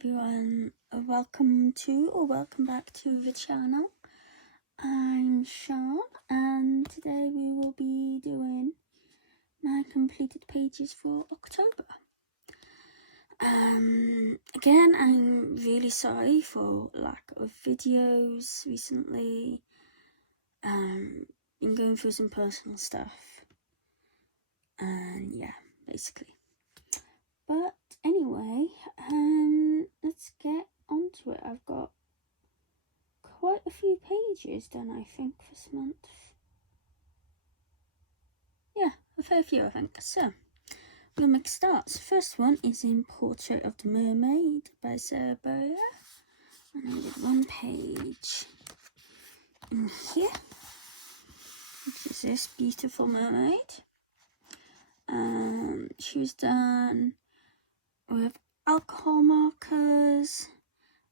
everyone, welcome back to the channel. I'm Sean, and today we will be doing my completed pages for October. Again, I'm really sorry for lack of videos recently. Been going through some personal stuff, and yeah, basically. But anyway, let's get onto it. I've got quite a few pages done, I think, this month. Yeah, a fair few, I think. So, we'll make starts. First one is in Portrait of the Mermaid by Sarah Burrier. And I did one page in here, which is this beautiful mermaid. She was done with alcohol markers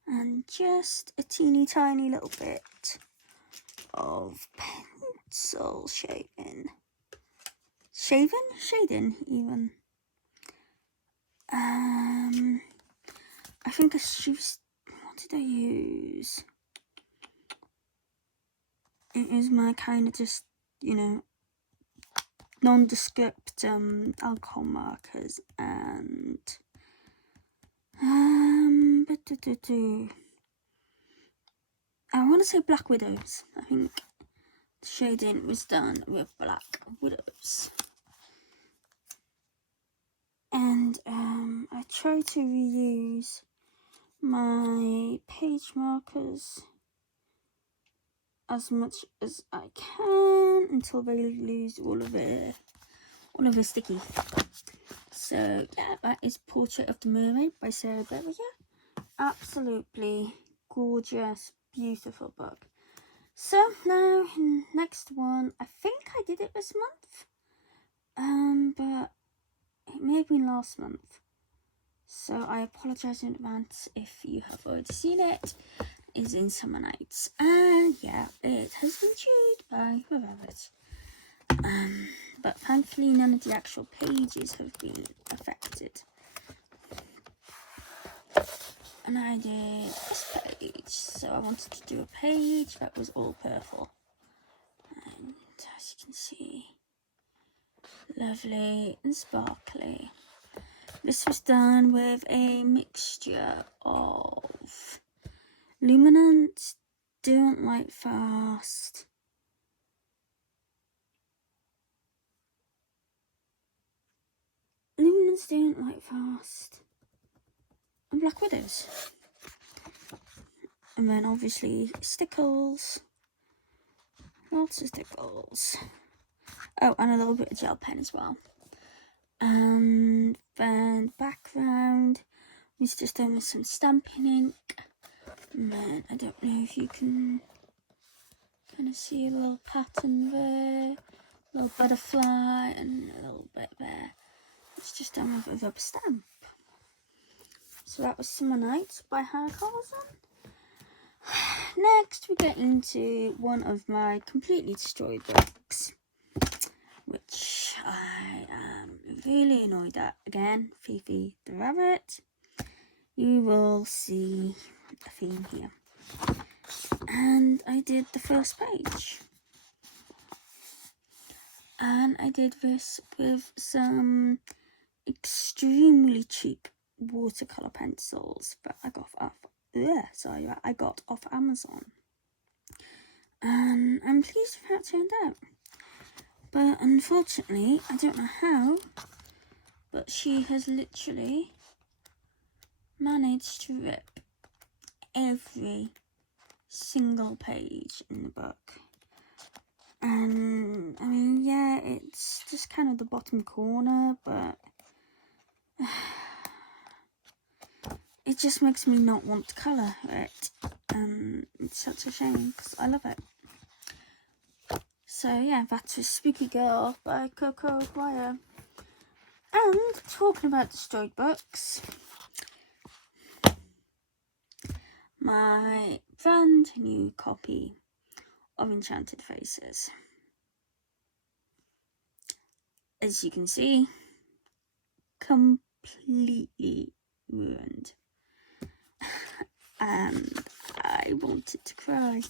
and just a teeny tiny little bit of pencil shading even. I think what did I use? It is my kind of just, nondescript alcohol markers and I want to say Black Widows. I think the shading was done with Black Widows. And I try to reuse my page markers as much as I can until they lose all of their sticky. So yeah, that is Portrait of the Mermaid by Sarah Burrier. Absolutely gorgeous, beautiful book. So now, next one, I think I did it this month, but it may have been last month. So I apologise in advance if you have already seen it. It's in Summer Nights. And yeah, it has been chewed by the rabbit. But thankfully none of the actual pages have been affected. And I did this page. So I wanted to do a page that was all purple. And as you can see, lovely and sparkly. This was done with a mixture of Luminance, Don't Light Fast, and Black Widows. And then obviously stickles, lots of stickles. Oh, and a little bit of gel pen as well. And then background was just done with some stamping ink. And then I don't know if you can kind of see a little pattern there, a little butterfly, and a little bit there. It's just done with a rubber stamp. So that was Summer Nights by Hannah Carlson. Next, we get into one of my completely destroyed books, which I am really annoyed at. Again, Fifi the Rabbit. You will see a theme here. And I did the first page. And I did this with some extremely cheap watercolor pencils that I got off Amazon. And I'm pleased with how it turned out. But unfortunately, I don't know how, but she has literally managed to rip every single page in the book. And I mean, yeah, it's just kind of the bottom corner, but it just makes me not want to colour it. It's such a shame because I love it. So yeah, that was Spooky Girl by Coco Aguirre. And talking about destroyed books, my brand new copy of Enchanted Faces. As you can see, completely ruined. and I wanted to cry.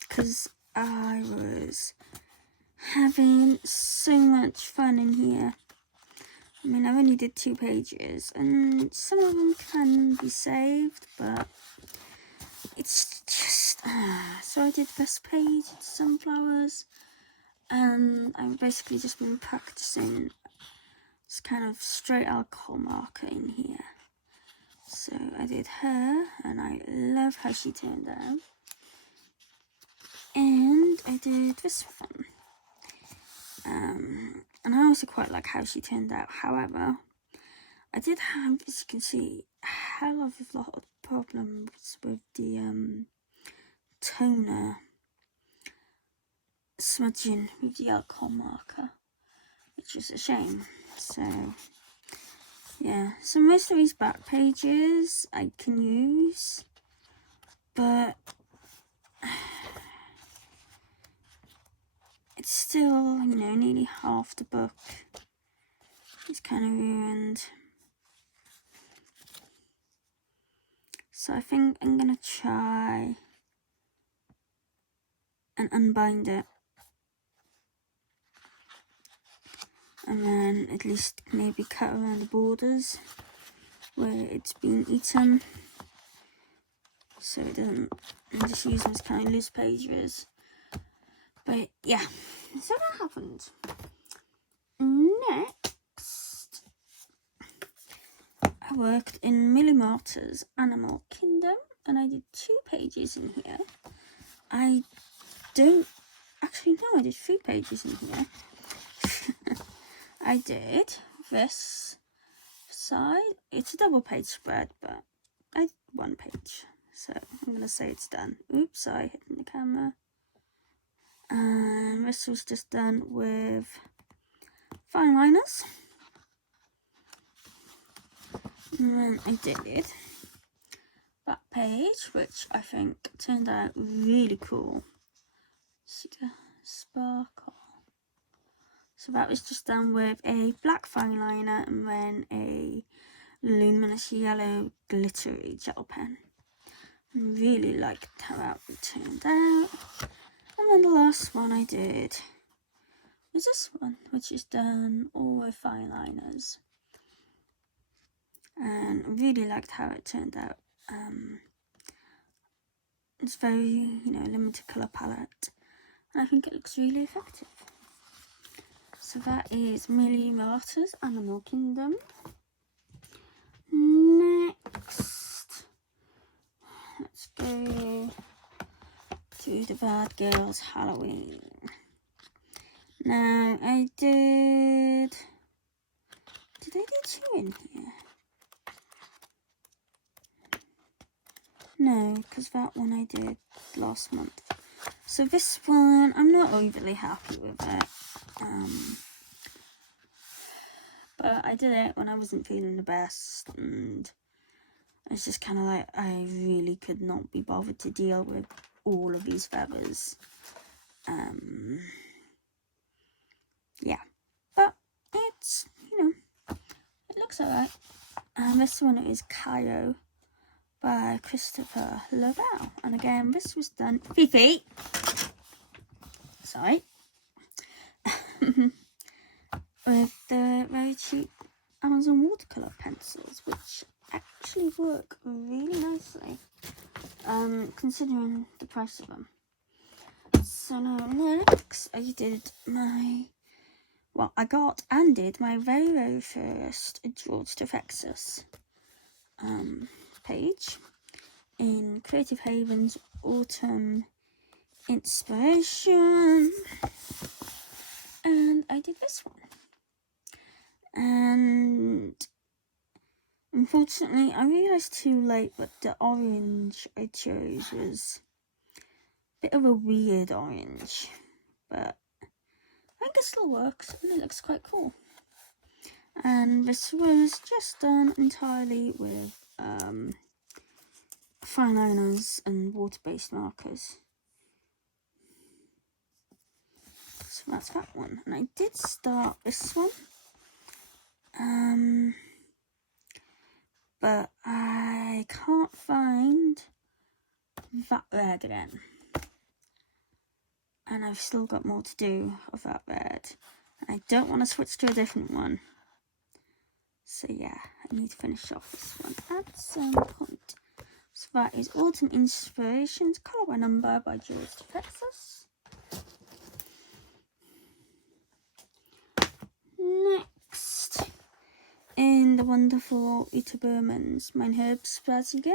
Because I was having so much fun in here. I mean, I only did 2 pages, and some of them can be saved, but it's just... so I did first page, sunflowers, and I've basically just been practicing this kind of straight alcohol marker in here. So I did her, and I love how she turned out. And I did this one. And I also quite like how she turned out. However, I did have, as you can see, a hell of a lot of problems with the toner smudging with the alcohol marker, which is a shame. So yeah, so most of these back pages I can use, but it's still, you know, nearly half the book is kind of ruined. So I think I'm gonna try and unbind it, and then at least maybe cut around the borders where it's been eaten, so it doesn't, and just use them as kind of loose pages. But yeah, so that happened. Next, I worked in Millie Martyr's Animal Kingdom, and I did 2 pages in here. I don't actually know, I did 3 pages in here. I did this side. It's a double page spread, but I did 1 page, so I'm gonna say it's done. Oops, I hit the camera. And this was just done with fine liners. And then I did that page, which I think turned out really cool. See the sparkle. So that was just done with a black fine liner and then a luminous yellow glittery gel pen. I really liked how that turned out. And then the last one I did was this one, which is done all with fine liners. And I really liked how it turned out. It's very, you know, limited colour palette. And I think it looks really effective. So that is Millie Martyr's Animal Kingdom. Next, let's go to the Bad Girls Halloween. Now, I did I do 2 in here? No, because that one I did last month. So this one, I'm not overly happy with it. But I did it when I wasn't feeling the best, and it's just kind of like, I really could not be bothered to deal with all of these feathers. Yeah, but it's, you know, it looks alright. And this one is Caio by Christopher Lobel. And again, this was done, Fifi, sorry, with the very cheap Amazon watercolour pencils, which actually work really nicely, considering the price of them. So now next, I got and did my very first George Defexis page in Creative Haven's Autumn Inspiration, and I did this one. And unfortunately, I realised too late that the orange I chose was a bit of a weird orange, but I think it still works and it looks quite cool. And this was just done entirely with fine liners and water-based markers. So that's that one. And I did start this one. that red again. And I've still got more to do of that red. I don't want to switch to a different one. So yeah, I need to finish off this one at some point. So that is Autumn Inspirations, Colour by Number by Jules Texas. Next, in the wonderful Ita Berman's Mein Herbst Spazier.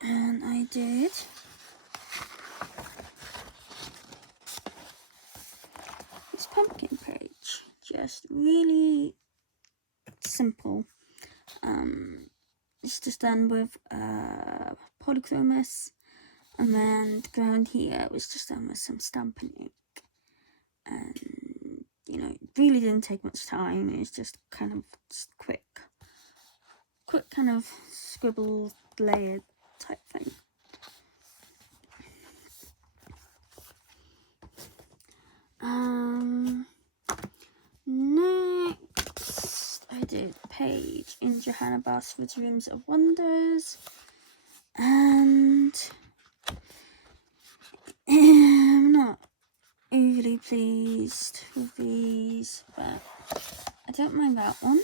And I did this pumpkin page, just really simple. It's just done with polychromos, and then the ground here was just done with some Stampin' ink. And you know, it really didn't take much time. It was just kind of just quick kind of scribble layered type thing. Next I did a page in Johanna Basford's Rooms of Wonders, and I'm not overly pleased with these, but I don't mind that one.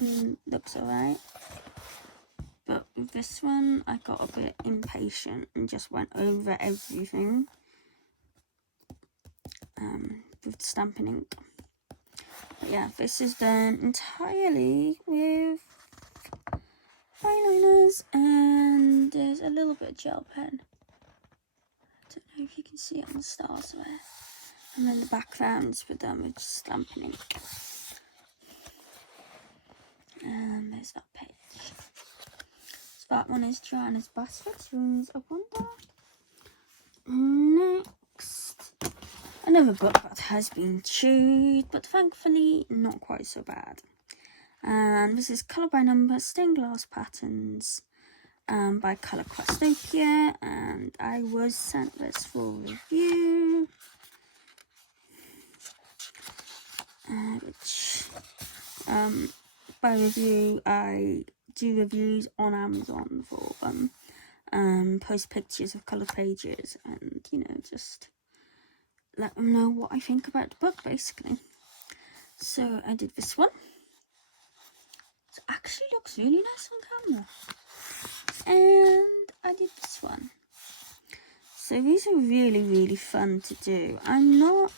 It looks alright. But with this one, I got a bit impatient and just went over everything with Stampin' ink. But yeah, this is done entirely with eyeliners, and there's a little bit of gel pen. I don't know if you can see it on the stars there. And then the backgrounds were done with Stampin' ink. And there's that page. So that one is Johanna Basford's Rooms of Wonder. Next, another book that has been chewed, but thankfully not quite so bad. And this is Colour by Number Stained Glass Patterns by Colour Questopia, and I was sent this for review. By review, I do reviews on Amazon for them. Post pictures of colour pages, and you know, just let them know what I think about the book, basically. So I did this one. It actually looks really nice on camera. And I did this one. So these are really, really fun to do. I'm not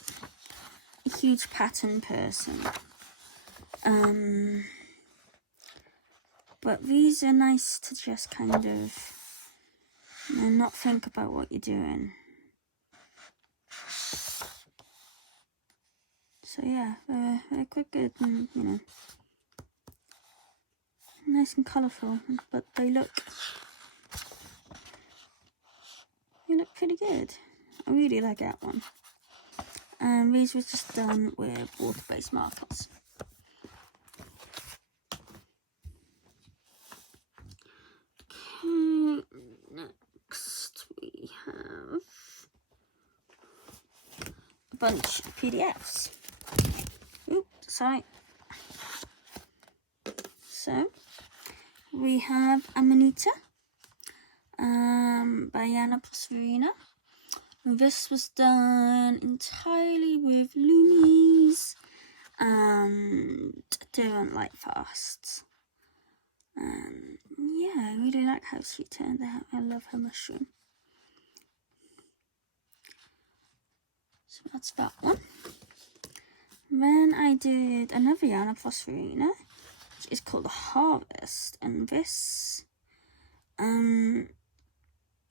a huge pattern person. But these are nice to just kind of, you know, not think about what you're doing. So yeah, they're quite good, and you know, nice and colourful, but they look pretty good. I really like that one. And these were just done with water-based markers. Okay, next we have a bunch of PDFs. Oops, sorry. So we have Amanita by Yana Prosperina. This was done entirely with Loomies and different light fasts. And yeah, I really like how she turned out. I love her mushroom. So that's that one. Then I did another Yana Prosperina, which is called The Harvest, and this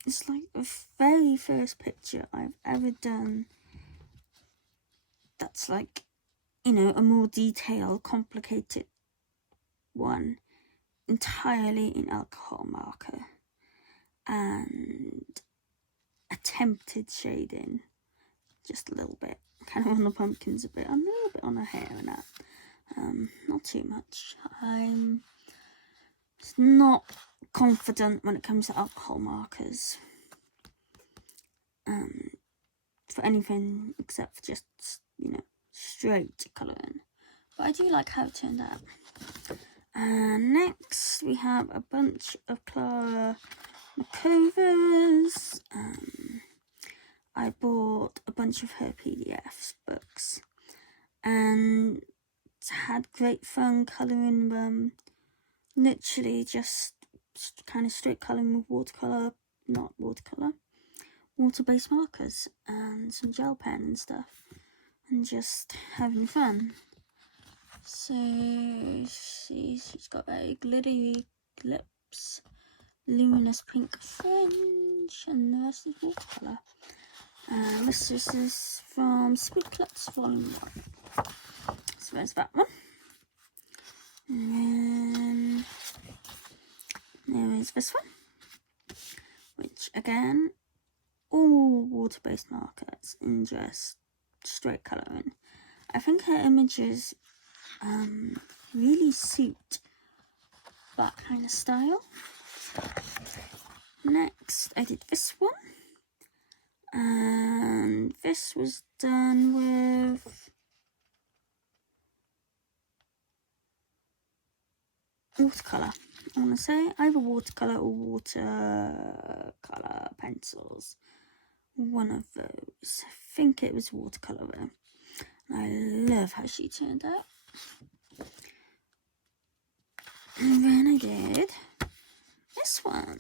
it's like the very first picture I've ever done that's like, you know, a more detailed, complicated one, entirely in alcohol marker and attempted shading, just a little bit, kind of on the pumpkins a bit, a little bit on her hair and that, not too much. I'm not confident when it comes to alcohol markers for anything except for just, you know, straight colouring, but I do like how it turned out. And next we have a bunch of Clara Makovas. I bought a bunch of her PDFs books and had great fun colouring them. Literally just kind of straight colouring with watercolour, not watercolour, water-based markers and some gel pen and stuff, and just having fun. So she's got a glittery lips, luminous pink fringe, and the rest is watercolour. This is from Speed Clutch Volume 1. So there's that one. And then there is this one, which again, all water-based markers in just straight colouring. I think her images really suit that kind of style. Next, I did this one, and this was done with watercolour. I want to say either watercolour or watercolour pencils. One of those. I think it was watercolour though. I love how she turned out. And then I did this one.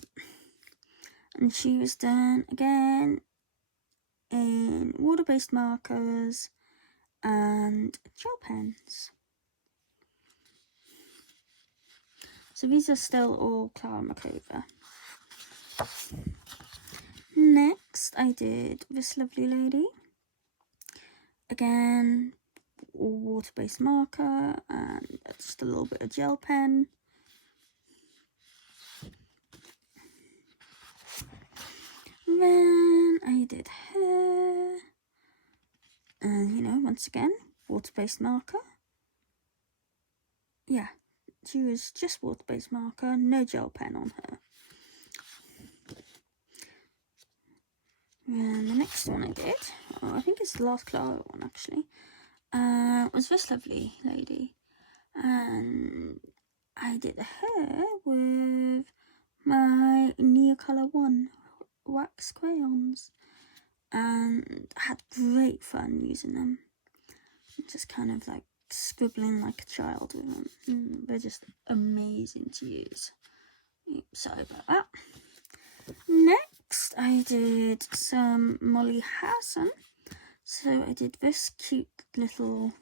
And she was done again in water-based markers and gel pens. So these are still all Clara Makova. Next, I did this lovely lady. Again, all water-based marker and just a little bit of gel pen. Then I did her. And, once again, water-based marker. Yeah, she was just water-based marker, no gel pen on her. And the next one I did, I think it's the last Clara one actually, was this lovely lady. And I did her with my Neocolor 1 wax crayons. And I had great fun using them. Just kind of like scribbling like a child with them. They're just amazing to use. Sorry about that. Next, I did some Molly Hassan. So I did this cute little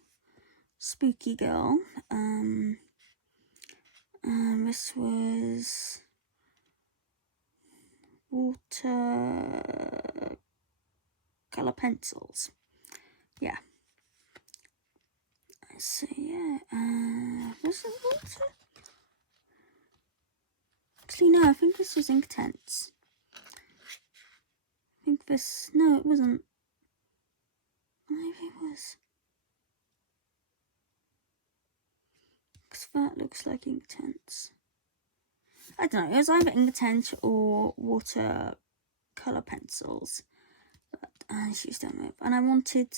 spooky girl. This was water color pencils. Yeah. So yeah, was it water? Actually, no, I think this was Inktense. No, it wasn't. Maybe it was. Because that looks like Inktense. I don't know, it was either Inktense or watercolor pencils that she's done with. And I wanted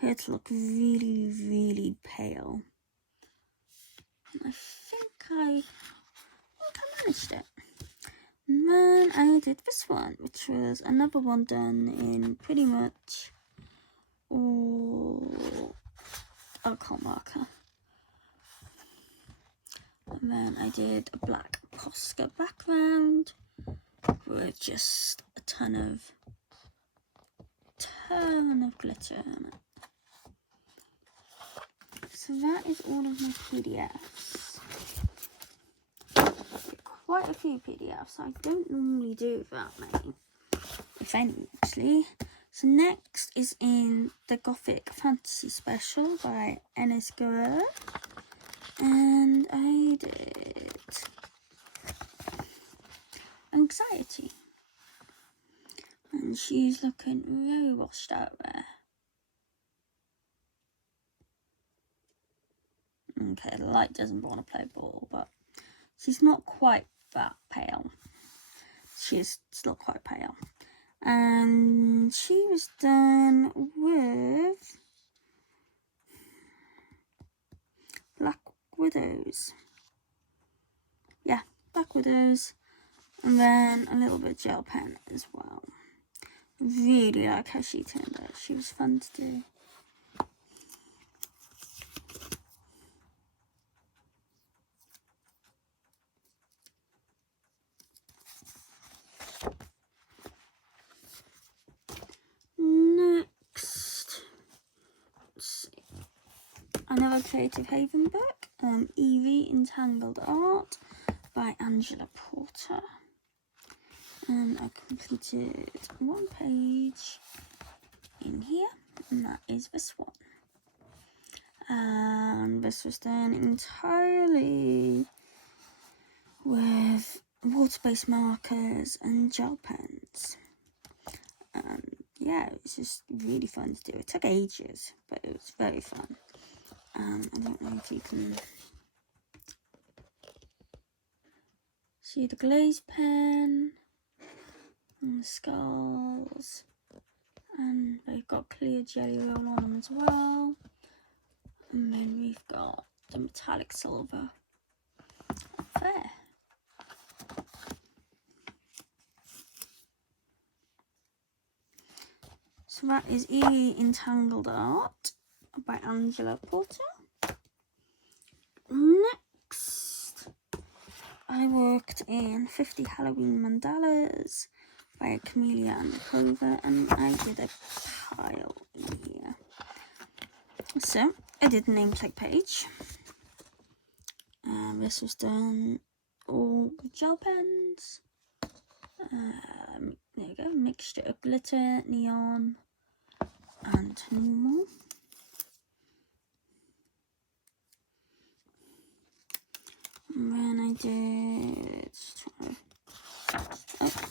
her to look really, really pale. And I think I managed it. And then I did this one, which was another one done in pretty much all alcohol marker. And then I did a black Posca background with just a ton of glitter on it. So that is all of my PDFs. Quite a few PDFs. I don't normally do that many, if any, actually. So next is in the Gothic Fantasy Special by Enes Guerrero. And I did Anxiety. And she's looking very washed out there. Okay, the light doesn't want to play ball, but she's not quite that pale. She's still quite pale. And she was done with Widows. Yeah, Black Widows. And then a little bit of gel pen as well. Really like how she turned out. She was fun to do. Next, let's see. Another Creative Haven book, Evie Entangled Art by Angela Porter. And I completed one page in here, and that is this one. And this was done entirely with water-based markers and gel pens. And yeah, it was just really fun to do. It took ages, but it was very fun. I don't know if you can see the glaze pen and the skulls, and they've got clear jelly roll on them as well. And then we've got the metallic silver there. So that is Evie Entangled Art by Angela Porter. Next, I worked in 50 Halloween Mandalas by Camellia Undercover, and I did a pile in here. So I did a nameplate page. This was done all with gel pens. There you go, mixture of glitter, neon, and normal. And then I did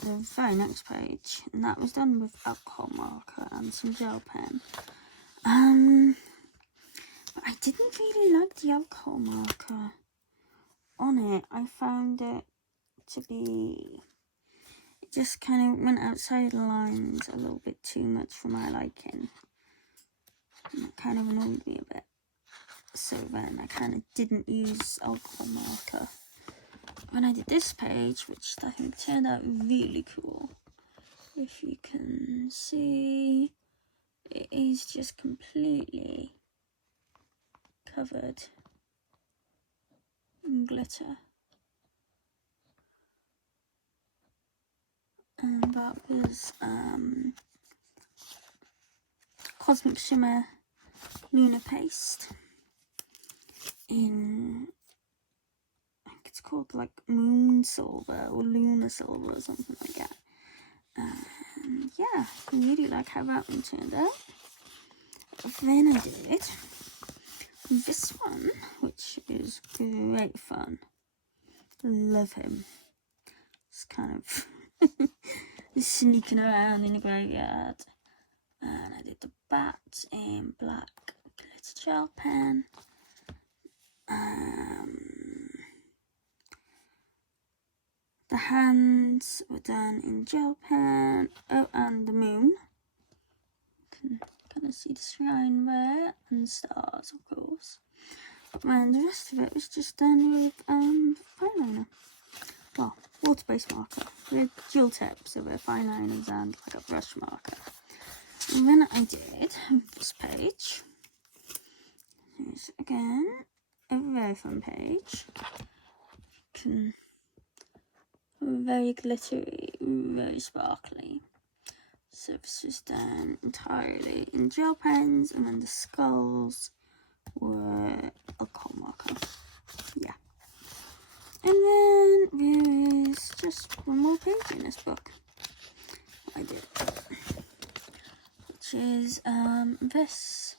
the very next page, and that was done with alcohol marker and some gel pen. But I didn't really like the alcohol marker on it. I found it to be, it just kind of went outside the lines a little bit too much for my liking. And it kind of annoyed me a bit. So then I kind of didn't use alcohol marker. When I did this page, which I think turned out really cool, if you can see, it is just completely covered in glitter. And that was Cosmic Shimmer Lunar Paste in, I think it's called like Moon Silver or Lunar Silver or something like that. And yeah, I really like how that one turned out. Then I did this one, which is great fun. Love him. It's kind of sneaking around in the graveyard. And I did the bat in black glitter gel pen. The hands were done in gel pen. Oh, and the moon. You can kind of see the shrine there, and stars, of course. And the rest of it was just done with fine liner. Well, water-based marker with dual tips, so they're fine liners and like a brush marker. And then I did this page. Here's again a very fun page. Very glittery, very sparkly. So this was done entirely in gel pens, and then the skulls were alcohol marker. Yeah. And then there's just one more page in this book I did, which is this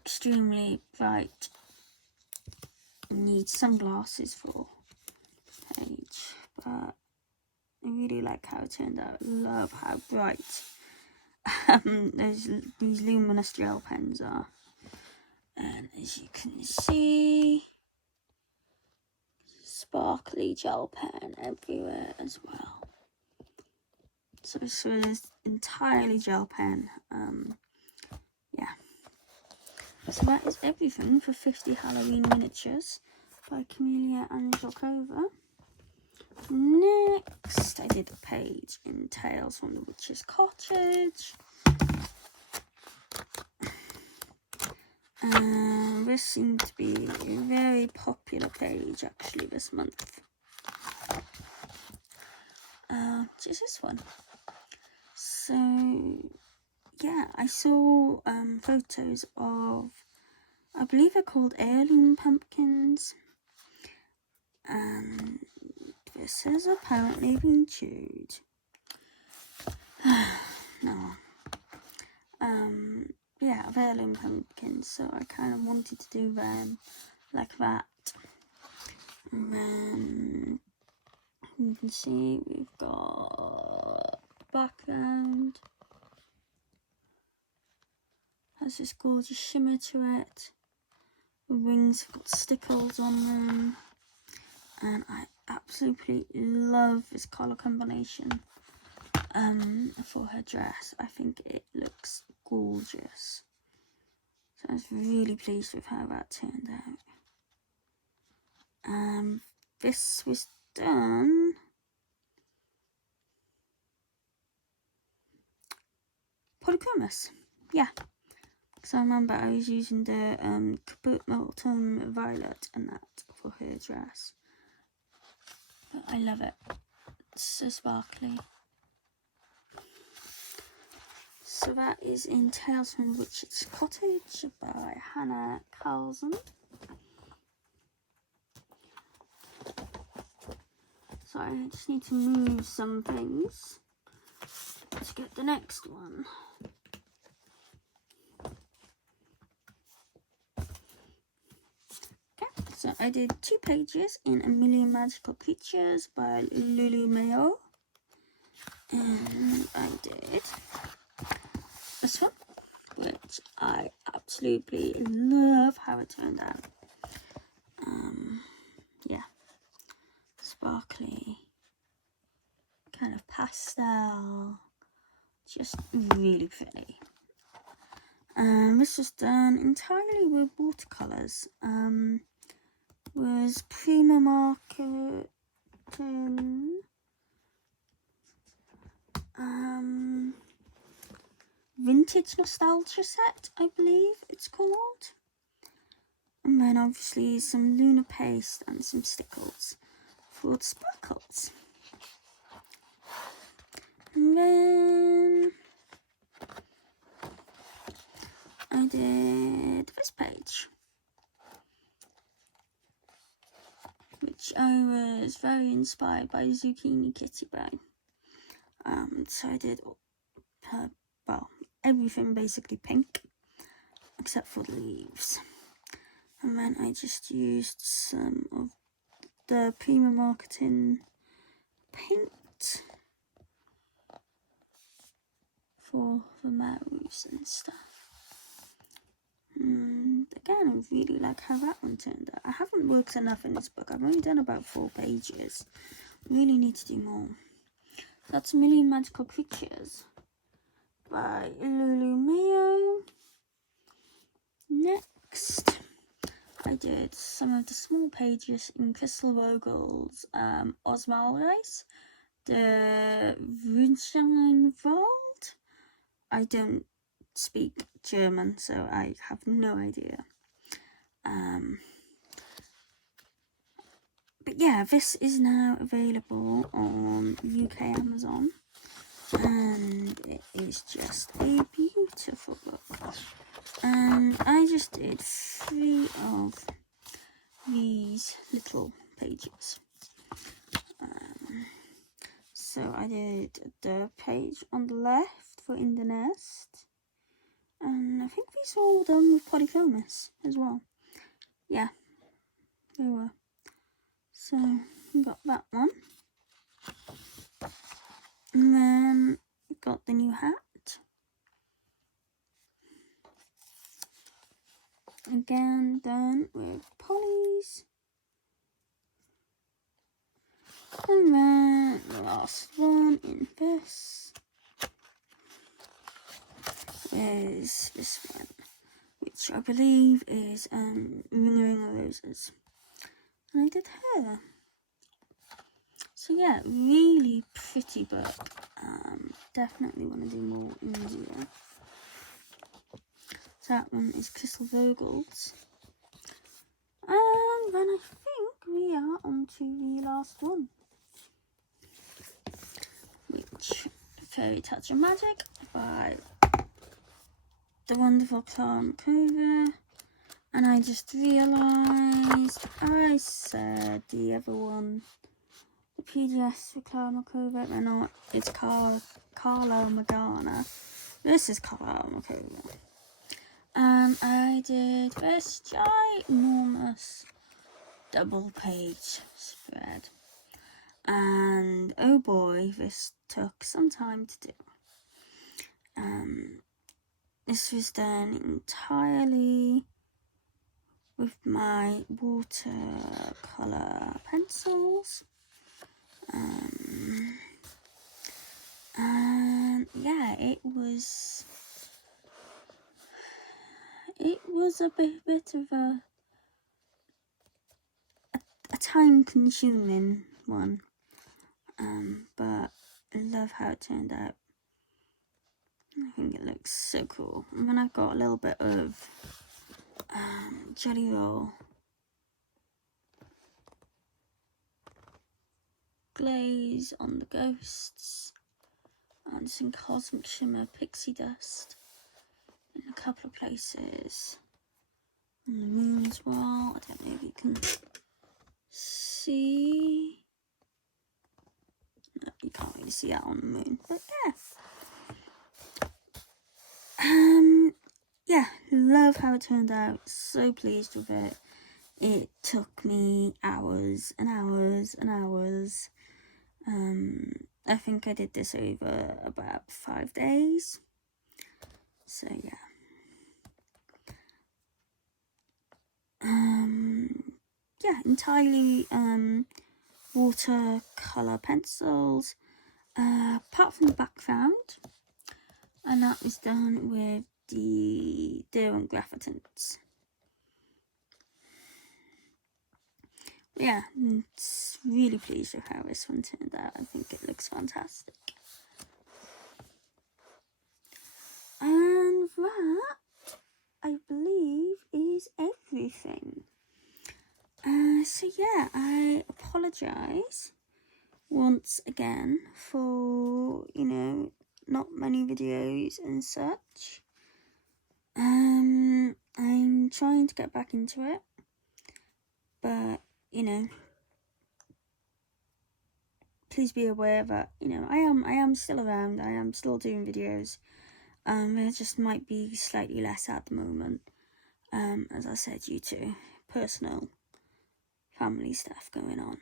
extremely bright, need sunglasses for page, but I really like how it turned out. I love how bright these luminous gel pens are. And as you can see, sparkly gel pen everywhere as well. So this was entirely gel pen. Yeah. So that is everything for 50 Halloween miniatures by Camellia Angelkova. Next, I did a page in Tales from the Witch's Cottage. This seemed to be a very popular page actually this month. Which is this one. So yeah, I saw photos of, I believe they're called heirloom pumpkins, and this has apparently been chewed. No. Yeah, heirloom pumpkins, so I kind of wanted to do them like that. And then you can see we've got the background. Has this gorgeous shimmer to it. The wings have got stickles on them. And I absolutely love this colour combination for her dress. I think it looks gorgeous. So I was really pleased with how that turned out. This was done polychromos. Yeah. Because I remember I was using the Caput Molten Violet and that for her dress. But I love it. It's so sparkly. So that is in Tales from the Witch's Cottage by Hannah Carlson. So I just need to move some things to get the next one. Okay, so I did 2 pages in A Million Magical Creatures by Lulu Mayo. And I did this one, which I absolutely love how it turned out. Yeah, sparkly, kind of pastel, just really pretty. This was done entirely with watercolours. Was Prima Marketing Vintage Nostalgia Set, I believe it's called. And then obviously some lunar paste and some stickles for the sparkles. And then I did this page, which I was very inspired by Zucchini Kitty by. So I did everything basically pink except for the leaves. And then I just used some of the Prima Marketing paint for the marrows and stuff. And again, I really like how that one turned out. I haven't worked enough in this book. I've only done about 4 pages. Really need to do more. That's A Million Magical Creatures by Lulu Mayo. Next, I did some of the small pages in Crystal Vogel's Osmalreis, the Wunschenwald. I don't speak German, so I have no idea. But yeah, this is now available on UK Amazon, and it is just a beautiful book. And I just did 3 of these little pages. So I did the page on the left for In the Nest, and I think these were all done with polychromos as well. Yeah, they were. So we got that one, and then we got the new hat. Again done with polys. And then the last one in this is this one which I believe is Ring Ring of Roses. And I did her. So yeah, really pretty book. Definitely want to do more India. So that one is Crystal Vogels. And then I think we are on to the last one, which Fairy Touch of Magic by the wonderful Clara McCover. And I just realised I said the other one, the PDS for Clara McCover, and not, it's Carla Magana. This is Clara McCover. And I did this ginormous double page spread. And oh boy, this took some time to do. This was done entirely with my watercolor pencils. And yeah, it was a bit of a time-consuming one, but I love how it turned out. I think it looks so cool. And then I've got a little bit of Jelly Roll glaze on the ghosts, and some Cosmic Shimmer pixie dust in a couple of places. On the moon as well. I don't know if you can see. No, you can't really see that on the moon, but yeah, love how it turned out. So pleased with it. It took me hours and hours and hours. I think I did this over about 5 days. So yeah. Yeah, entirely watercolor pencils, apart from the background, and that was done with the Derwent Graphitints. Yeah, it's really pleased with how this one turned out. I think it looks fantastic. And that, I believe, is everything. So yeah, I apologise once again for, not many videos and such. I'm trying to get back into it, but, please be aware that, I am still around, I am still doing videos. It just might be slightly less at the moment, as I said, due to personal family stuff going on.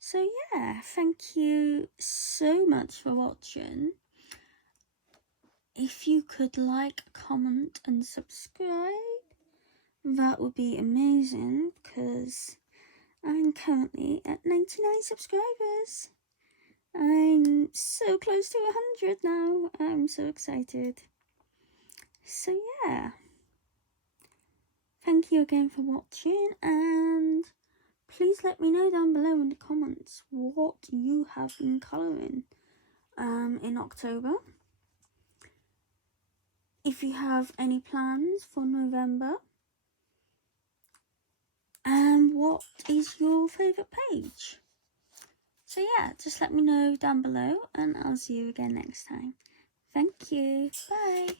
So yeah, thank you so much for watching. If you could like, comment and subscribe, that would be amazing, because I'm currently at 99 subscribers. I'm so close to 100 now. I'm so excited. So yeah, thank you again for watching, and please let me know down below in the comments what you have been colouring in October. If you have any plans for November, and what is your favourite page? So yeah, just let me know down below, and I'll see you again next time. Thank you. Bye.